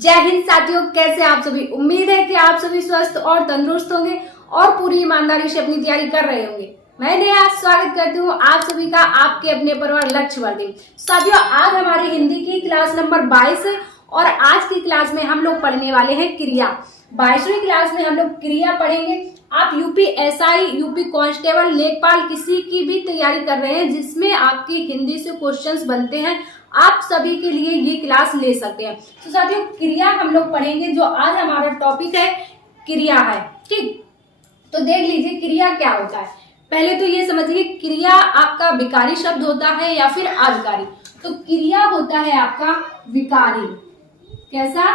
जय हिंद साथियों, कैसे आप सभी। उम्मीद है कि आप सभी स्वस्थ और तंदुरुस्त होंगे और पूरी ईमानदारी से अपनी तैयारी कर रहे होंगे। मैं नेहा स्वागत करती हूँ आप सभी का आपके अपने परिवार लक्ष्यवर्धी। साथियों, आज हमारी हिंदी की क्लास नंबर 22 है और आज की क्लास में हम लोग पढ़ने वाले हैं क्रिया। 22वीं क्लास में हम लोग क्रिया पढ़ेंगे। आप यूपी एसआई, यूपी कांस्टेबल, लेखपाल किसी की भी तैयारी कर रहे हैं जिसमें आपकी हिंदी से क्वेश्चंस बनते हैं, आप सभी के लिए ये क्लास ले सकते हैं। तो साथियों, क्रिया हम लोग पढ़ेंगे। जो आज हमारा टॉपिक है क्रिया है, ठीक। तो देख लीजिए क्रिया क्या होता है। पहले तो ये समझिए क्रिया आपका विकारी शब्द होता है या फिर अविकारी। तो क्रिया होता है आपका विकारी। कैसा?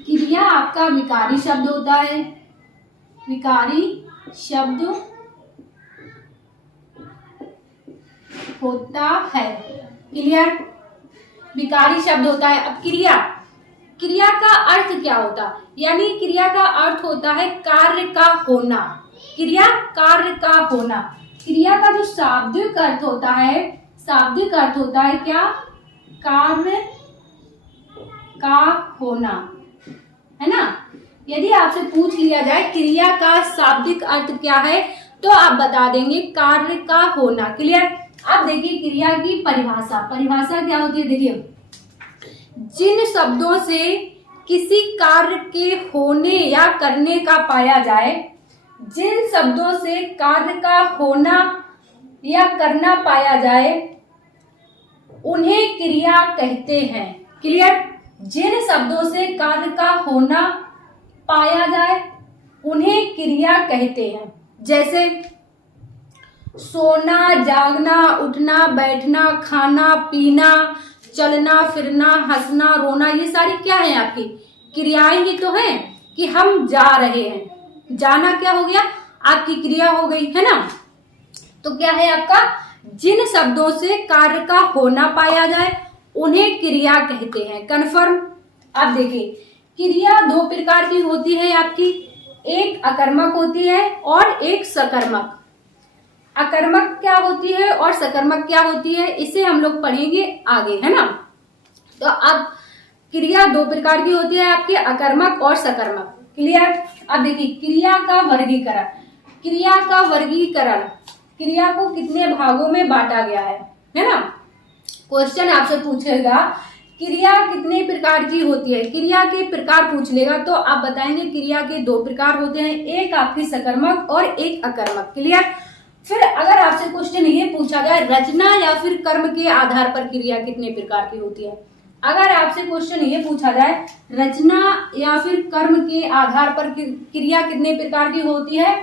क्रिया आपका विकारी शब्द होता है। विकारी शब्द होता है। क्लियर? विकारी शब्द होता है। अब क्रिया, क्रिया का अर्थ क्या होता है? यानी क्रिया का अर्थ होता है कार्य का होना। क्रिया कार्य का होना। क्रिया का जो शाब्दिक अर्थ होता है, शाब्दिक अर्थ होता है क्या? कार्य का होना, है ना। यदि आपसे पूछ लिया जाए क्रिया का शाब्दिक अर्थ क्या है, तो आप बता देंगे कार्य का होना। क्लियर? अब देखिए क्रिया की परिभाषा। परिभाषा क्या होती है? देखिए, जिन शब्दों से किसी कार्य के होने या करने का पाया जाए, जिन शब्दों से कार्य का होना या करना पाया जाए, उन्हें क्रिया कहते हैं। क्लियर? जिन शब्दों से कार्य का होना पाया जाए उन्हें क्रिया कहते हैं। जैसे सोना, जागना, उठना, बैठना, खाना, पीना, चलना, फिरना, हंसना, रोना, ये सारी क्या है? आपकी क्रियाएं ही तो हैं कि हम जा रहे हैं। जाना क्या हो गया? आपकी क्रिया हो गई, है ना। तो क्या है आपका? जिन शब्दों से कार्य का होना पाया जाए उन्हें क्रिया कहते हैं। कन्फर्म? अब देखिए क्रिया दो प्रकार की होती है आपकी। एक अकर्मक होती है और एक सकर्मक। अकर्मक क्या होती है और सकर्मक क्या होती है, इसे हम लोग पढ़ेंगे आगे, है ना। तो अब क्रिया दो प्रकार की होती है आपके, अकर्मक और सकर्मक। क्लियर? अब देखिए क्रिया का वर्गीकरण। क्रिया का वर्गीकरण, क्रिया को कितने भागों में बांटा गया है ना। क्वेश्चन आपसे पूछेगा क्रिया कितने प्रकार की होती है, क्रिया के प्रकार पूछ लेगा तो आप बताएंगे क्रिया के दो प्रकार होते हैं, एक आपकी सकर्मक और एक अकर्मक। क्लियर? फिर अगर आपसे क्वेश्चन ये पूछा जाए रचना या फिर कर्म के आधार पर क्रिया कितने प्रकार की होती है, अगर आपसे क्वेश्चन ये पूछा जाए रचना या फिर कर्म के आधार पर क्रिया कितने प्रकार की होती है,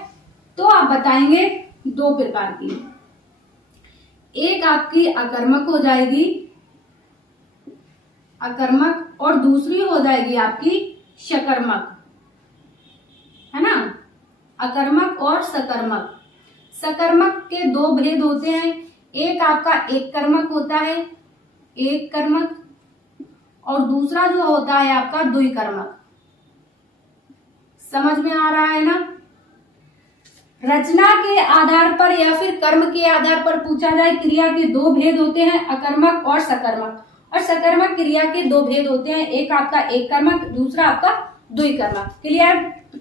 तो आप बताएंगे दो प्रकार की। एक आपकी अकर्मक हो जाएगी, अकर्मक, और दूसरी हो जाएगी आपकी सकर्मक, है ना। अकर्मक और सकर्मक। सकर्मक के दो भेद होते हैं। एक आपका एक कर्मक होता है, एक कर्मक, और दूसरा जो होता है आपका द्विकर्मक। समझ में आ रहा है ना। रचना के आधार पर या फिर कर्म के आधार पर पूछा जाए क्रिया के दो भेद होते हैं, अकर्मक और सकर्मक। और सकर्मक क्रिया के दो भेद होते हैं, एक आपका एक कर्मक, दूसरा आपका द्विकर्मक। क्लियर?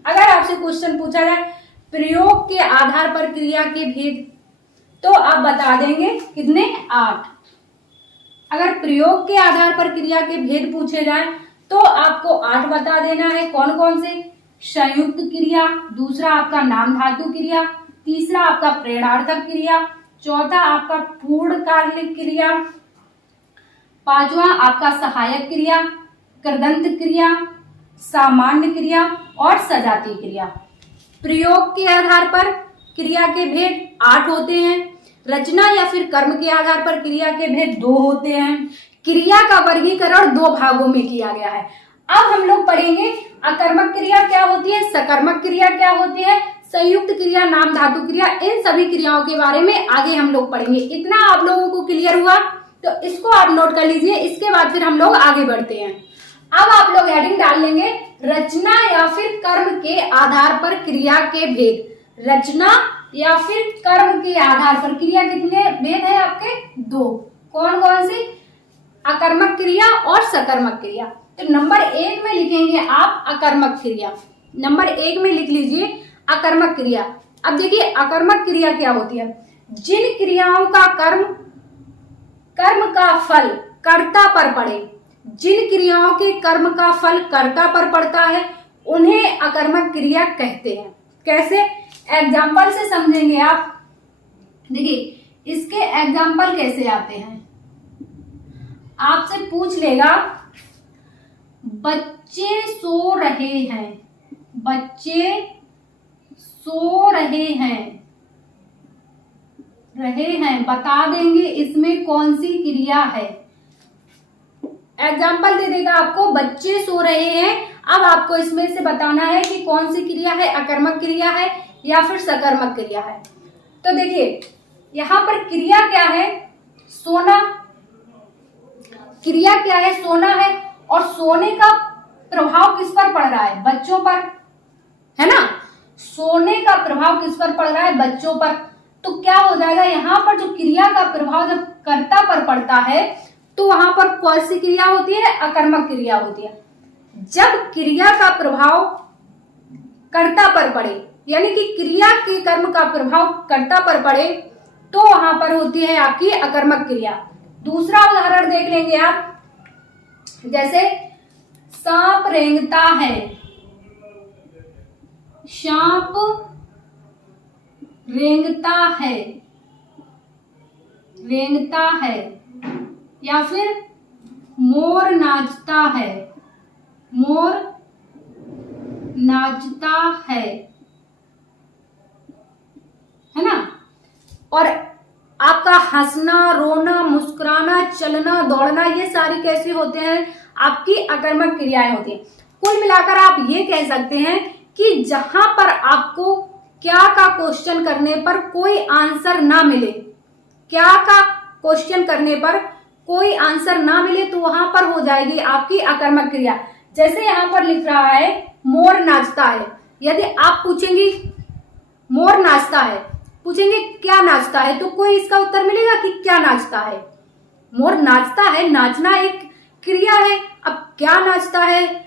अगर आपसे क्वेश्चन पूछा जाए प्रयोग के आधार पर क्रिया के भेद, तो आप बता देंगे कितने? 8। अगर प्रयोग के आधार पर क्रिया के भेद पूछे जाए तो आपको 8 बता देना है। कौन कौन से? संयुक्त क्रिया, दूसरा आपका नाम धातु क्रिया, तीसरा आपका प्रेरणार्थक क्रिया, चौथा आपका पूर्णकालिक क्रिया, पांचवा आपका सहायक क्रिया, कृदंत क्रिया, सामान्य क्रिया और सजातीय क्रिया। प्रयोग के आधार पर क्रिया के भेद 8 होते हैं। रचना या फिर कर्म के आधार पर क्रिया के भेद 2 होते हैं। क्रिया का वर्गीकरण 2 भागों में किया गया है। अब हम लोग पढ़ेंगे अकर्मक क्रिया क्या होती है, सकर्मक क्रिया क्या होती है, संयुक्त क्रिया, नाम धातु क्रिया, इन सभी क्रियाओं के बारे में आगे हम लोग पढ़ेंगे। इतना आप लोगों को क्लियर हुआ तो इसको आप नोट कर लीजिए। इसके बाद फिर हम लोग आगे बढ़ते हैं। अब आप लोग हेडिंग डाल लेंगे रचना या फिर कर्म के आधार पर क्रिया के भेद। रचना या फिर कर्म के आधार पर क्रिया कितने भेद है आपके? 2। कौन कौन सी? अकर्मक क्रिया और सकर्मक क्रिया। तो नंबर 1 में लिखेंगे आप अकर्मक क्रिया। नंबर 1 में लिख लीजिए अकर्मक क्रिया। अब देखिए अकर्मक क्रिया क्या होती है, जिन क्रियाओं का कर्म का फल कर्ता पर पड़े, जिन क्रियाओं के कर्म का फल कर्ता पर पड़ता है उन्हें अकर्मक क्रिया कहते हैं। कैसे, एग्जाम्पल से समझेंगे आप। देखिए इसके एग्जाम्पल कैसे आते हैं, आपसे पूछ लेगा बच्चे सो रहे हैं, बच्चे सो रहे हैं, बता देंगे इसमें कौन सी क्रिया है। एग्जाम्पल दे देगा आपको, बच्चे सो रहे हैं। अब आपको इसमें से बताना है कि कौन सी क्रिया है, अकर्मक क्रिया है या फिर सकर्मक क्रिया है। तो देखिए यहां पर क्रिया क्या है, सोना। क्रिया क्या है, सोना है। और सोने का प्रभाव किस पर पड़ रहा है, बच्चों पर, है ना। सोने का प्रभाव किस पर पड़ रहा है, बच्चों पर। तो क्या हो जाएगा, यहाँ पर जो क्रिया का प्रभाव जब कर्ता पर पड़ता है तो वहां पर कौन सी क्रिया होती है, अकर्मक क्रिया होती है। जब क्रिया का प्रभाव कर्ता पर पड़े, यानी कि क्रिया के कर्म का प्रभाव कर्ता पर पड़े, तो वहां पर होती है आपकी अकर्मक क्रिया। दूसरा उदाहरण देख लेंगे आप, जैसे सांप रेंगता है, सांप रेंगता है, या फिर मोर नाचता है, मोर नाचता है ना। और आपका हंसना, रोना, मुस्कुराना, चलना, दौड़ना, ये सारी कैसे होते हैं, आपकी अकर्मक क्रियाएं होती हैं। कुल मिलाकर आप ये कह सकते हैं कि जहां पर आपको क्या का क्वेश्चन करने पर कोई आंसर ना मिले, क्या का क्वेश्चन करने पर कोई आंसर ना मिले, तो वहां पर हो जाएगी आपकी अकर्मक क्रिया। जैसे यहां पर लिख रहा है मोर नाचता है। यदि आप पूछेंगे मोर नाचता है, पूछेंगे क्या नाचता है, तो कोई इसका उत्तर मिलेगा कि क्या नाचता है। मोर नाचता है, नाचना एक क्रिया है। अब क्या नाचता है,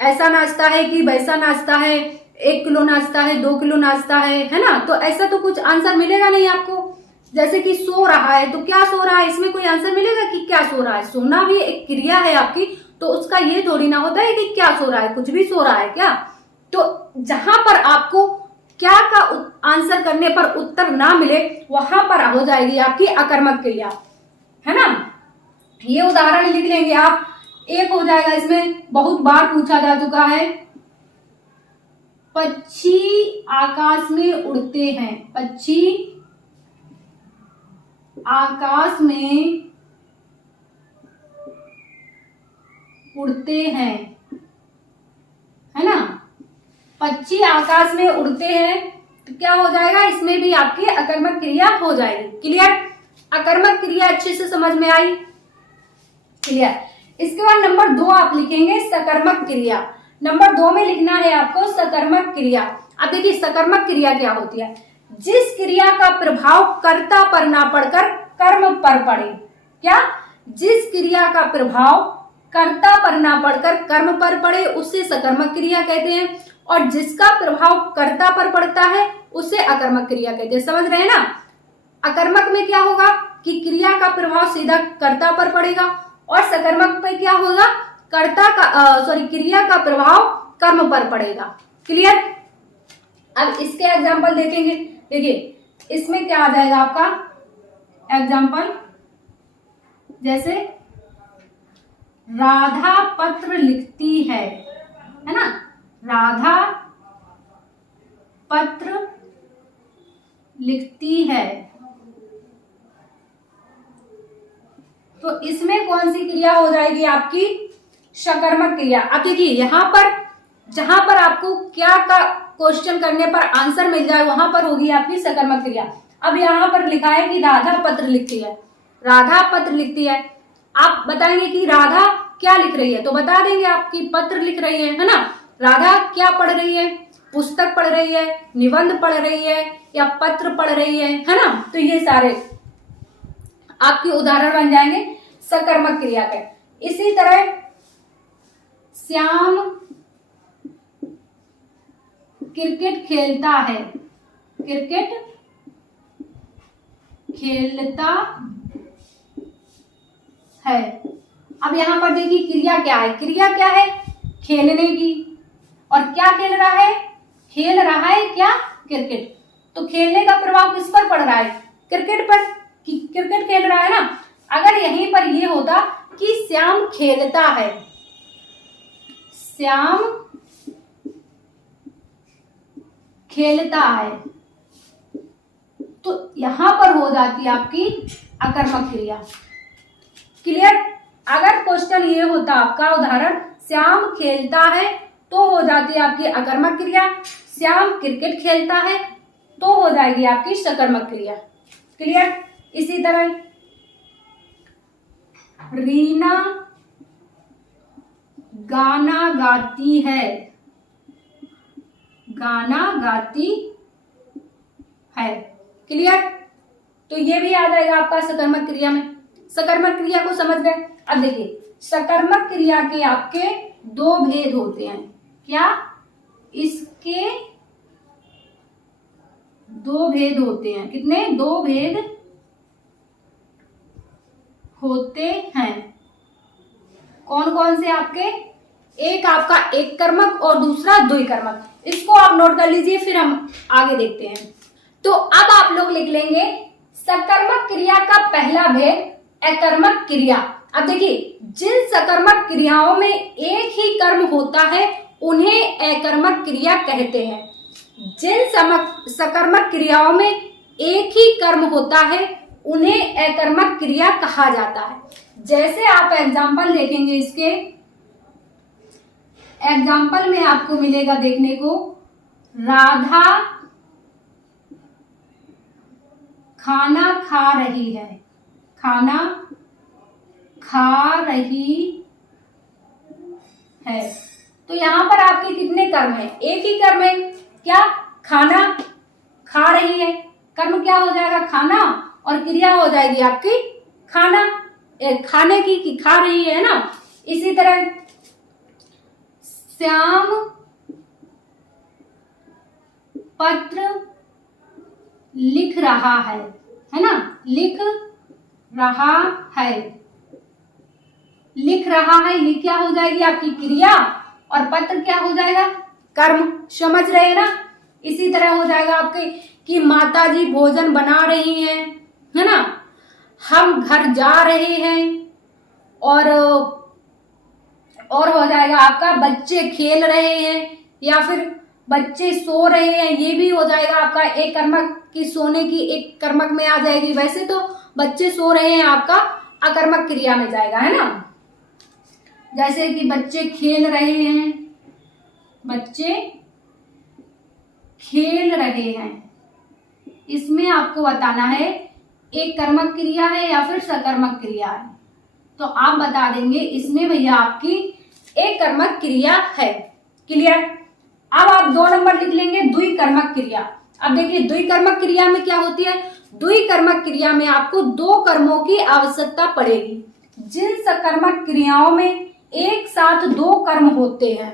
ऐसा नाचता है कि वैसा नाचता है, 1 किलो नाचता है, 2 किलो नाचता है ना। तो ऐसा तो कुछ आंसर मिलेगा नहीं आपको। जैसे कि सो रहा है, तो क्या सो रहा है, इसमें कोई आंसर मिलेगा कि क्या सो रहा है। सोना भी एक क्रिया है आपकी, तो उसका ये थोड़ी ना होता है कि क्या सो रहा है, कुछ भी सो रहा है क्या। तो जहां पर आपको क्या का आंसर करने पर उत्तर ना मिले, वहां पर हो जाएगी आपकी अकर्मक क्रिया, है ना। ये उदाहरण लिख लेंगे आप। एक हो जाएगा, इसमें बहुत बार पूछा जा चुका है, पक्षी आकाश में उड़ते हैं, पक्षी आकाश में उड़ते हैं, है ना। पक्षी आकाश में उड़ते हैं, तो क्या हो जाएगा, इसमें भी आपकी अकर्मक क्रिया हो जाएगी। क्लियर, अकर्मक क्रिया अच्छे से समझ में आई, क्लियर। इसके बाद नंबर 2 आप लिखेंगे सकर्मक क्रिया। नंबर 2 में लिखना है आपको सकर्मक क्रिया। अब देखिए सकर्मक क्रिया क्या होती है, जिस क्रिया का प्रभाव कर्ता पर ना पड़कर कर्म पर पड़े। क्या, जिस क्रिया का प्रभाव कर्ता पर ना पड़कर कर्म पर पड़े उसे सकर्मक क्रिया कहते हैं, और जिसका प्रभाव कर्ता पर पड़ता है उसे अकर्मक क्रिया कहते हैं। समझ रहे हैं ना। अकर्मक में क्या होगा कि क्रिया का प्रभाव सीधा कर्ता पर पड़ेगा, और सकर्मक में क्या होगा, क्रिया का प्रभाव कर्म पर पड़ेगा। क्लियर। अब इसके एग्जाम्पल देखेंगे। देखिए इसमें क्या आ जाएगा आपका एग्जाम्पल, जैसे राधा पत्र लिखती है ना। राधा पत्र लिखती है, तो इसमें कौन सी क्रिया हो जाएगी आपकी, सकर्मक क्रिया। अब देखिए यहाँ पर जहां पर आपको क्या का क्वेश्चन करने पर आंसर मिल जाए वहां पर होगी आपकी सकर्मक क्रिया। अब यहाँ पर लिखा है कि राधा पत्र लिखती है, राधा पत्र लिखती है। आप बताएंगे कि राधा क्या लिख रही है, तो बता देंगे आपकी पत्र लिख रही है ना। राधा क्या पढ़ रही है, पुस्तक पढ़ रही है, निबंध पढ़ रही है, या पत्र पढ़ रही है ना। तो ये सारे आपके उदाहरण बन जाएंगे सकर्मक क्रिया के। इसी तरह श्याम क्रिकेट खेलता है, क्रिकेट खेलता है। अब यहां पर देखिए क्रिया क्या है, क्रिया क्या है, खेलने की। और क्या खेल रहा है, खेल रहा है क्या, क्रिकेट। तो खेलने का प्रभाव किस पर पड़ रहा है, क्रिकेट पर, कि क्रिकेट खेल रहा है ना। अगर यहीं पर ये होता कि श्याम खेलता है, श्याम खेलता है, तो यहां पर हो जाती है आपकी अकर्मक क्रिया। क्लियर। अगर क्वेश्चन ये होता आपका उदाहरण श्याम खेलता है तो हो जाती है आपकी अकर्मक क्रिया, श्याम क्रिकेट खेलता है तो हो जाएगी आपकी सकर्मक क्रिया। क्लियर। इसी तरह रीना गाना गाती है, गाना गाती है। क्लियर। तो ये भी आ जाएगा आपका सकर्मक क्रिया में। सकर्मक क्रिया को समझ गए। अब देखिए सकर्मक क्रिया के आपके दो भेद होते हैं। क्या, इसके दो भेद होते हैं। कितने, दो भेद होते हैं। कौन कौन से आपके, एक आपका एक कर्मक और दूसरा द्विकर्मक। इसको आप नोट कर लीजिए, फिर हम आगे देखते हैं। तो अब आप लोग लिख लेंगे सकर्मक क्रिया का पहला भेद अकर्मक क्रिया। अब देखिए जिन सकर्मक क्रियाओं में एक ही कर्म होता है उन्हें अकर्मक क्रिया कहते हैं। जिन सकर्मक क्रियाओं में एक ही कर्म होता है उन्हें अकर्मक क्रिया कहा जाता है। जैसे आप एग्जाम्पल देखेंगे, इसके एग्जाम्पल में आपको मिलेगा देखने को, राधा खाना खा रही है, खाना खा रही है। तो यहां पर आपके कितने कर्म है, एक ही कर्म है। क्या, खाना खा रही है, कर्म क्या हो जाएगा, खाना, और क्रिया हो जाएगी आपकी खाना, खाने की खा रही है ना। इसी तरह श्याम पत्र लिख रहा है ना, लिख रहा है, लिख रहा है, ये क्या हो जाएगी आपकी क्रिया, और पत्र क्या हो जाएगा, कर्म। समझ रहे हैं ना। इसी तरह हो जाएगा आपके कि माता जी भोजन बना रही हैं, है ना, हम घर जा रहे हैं, और हो जाएगा आपका बच्चे खेल रहे हैं, या फिर बच्चे सो रहे हैं, ये भी हो जाएगा आपका एक कर्मक की, सोने की एक कर्मक में आ जाएगी। वैसे तो बच्चे सो रहे हैं आपका अकर्मक क्रिया में जाएगा, है ना। जैसे कि बच्चे खेल रहे हैं, बच्चे खेल रहे हैं, इसमें आपको बताना है एक कर्मक क्रिया है या फिर सकर्मक क्रिया है। तो आप बता देंगे इसमें भैया आपकी एक कर्मक क्रिया है। क्लियर। अब आप 2 नंबर लिख लेंगे द्विकर्मक क्रिया। अब देखिए द्विकर्मक क्रिया में क्या होती है, द्विकर्मक क्रिया में आपको 2 कर्मों की आवश्यकता पड़ेगी। जिन सकर्मक क्रियाओं में एक साथ 2 कर्म होते हैं,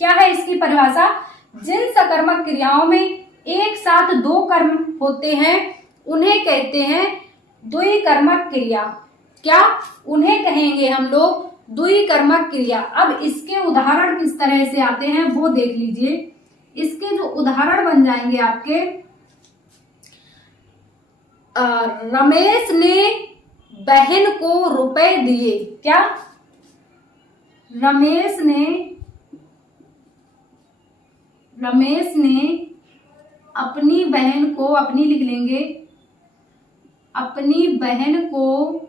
क्या है इसकी परिभाषा, जिन सकर्मक क्रियाओं में एक साथ 2 कर्म होते हैं उन्हें कहते हैं द्विकर्मक क्रिया। क्या, उन्हें कहेंगे हम लोग द्विकर्मक क्रिया। अब इसके उदाहरण किस तरह से आते हैं वो देख लीजिए। इसके जो उदाहरण बन जाएंगे आपके, रमेश ने बहन को रुपए दिए। क्या, रमेश ने अपनी बहन को, अपनी लिख लेंगे, अपनी बहन को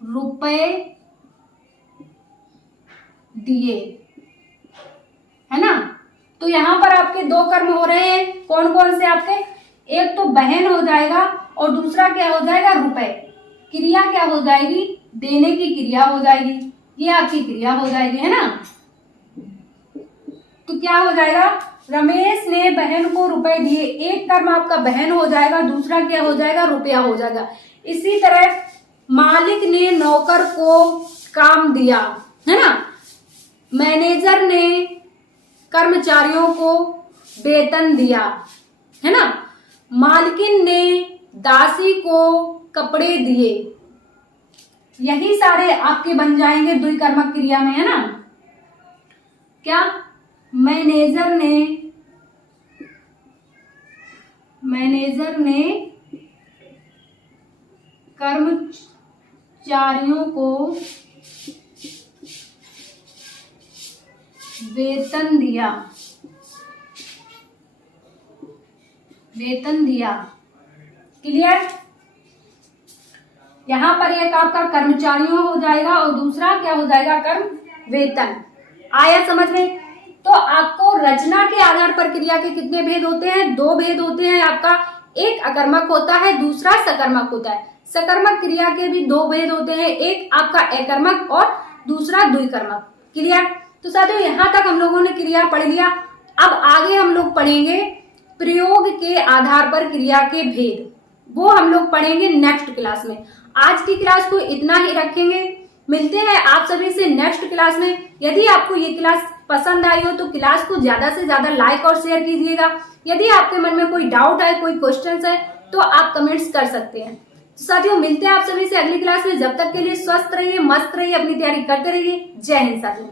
रुपए दिए, है ना। तो यहां पर आपके 2 कर्म हो रहे हैं। कौन कौन से आपके, एक तो बहन हो जाएगा और दूसरा क्या हो जाएगा, रुपए। क्रिया क्या हो जाएगी, देने की क्रिया हो जाएगी, ये आपकी क्रिया हो जाएगी, है ना। तो क्या हो जाएगा, रमेश ने बहन को रुपए दिए, एक कर्म आपका बहन हो जाएगा, दूसरा क्या हो जाएगा, रुपया हो जाएगा। इसी तरह मालिक ने नौकर को काम दिया, है ना। मैनेजर ने कर्मचारियों को वेतन दिया, है ना। मालकिन ने दासी को कपड़े दिए। यही सारे आपके बन जाएंगे द्विकर्मक क्रिया में, है ना। क्या? मैनेजर ने कर्मचारियों को वेतन दिया। क्लियर? यहां पर एक आपका कर्मचारियों हो जाएगा और दूसरा क्या हो जाएगा? कर्म वेतन। आया समझ में? तो आपको रचना के आधार पर क्रिया के कितने भेद होते हैं? 2 भेद होते हैं आपका। एक अकर्मक होता है, दूसरा सकर्मक होता है। सकर्मक क्रिया के भी 2 भेद होते हैं, एक आपका एकर्मक और दूसरा द्विकर्मक। क्लियर? तो साथियों यहाँ तक हम लोगों ने क्रिया पढ़ लिया। अब आगे हम लोग पढ़ेंगे प्रयोग के आधार पर क्रिया के भेद, वो हम लोग पढ़ेंगे नेक्स्ट क्लास में। आज की क्लास को इतना ही रखेंगे। मिलते हैं आप सभी से नेक्स्ट क्लास में। यदि आपको ये क्लास पसंद आई हो तो क्लास को ज्यादा से ज्यादा लाइक और शेयर कीजिएगा। यदि आपके मन में कोई डाउट है, कोई क्वेश्चन है, तो आप कमेंट्स कर सकते हैं। तो साथियों मिलते हैं आप सभी से अगली क्लास में। जब तक के लिए स्वस्थ रहिए, मस्त रहिए, अपनी तैयारी करते रहिए। जय हिंद साथियों।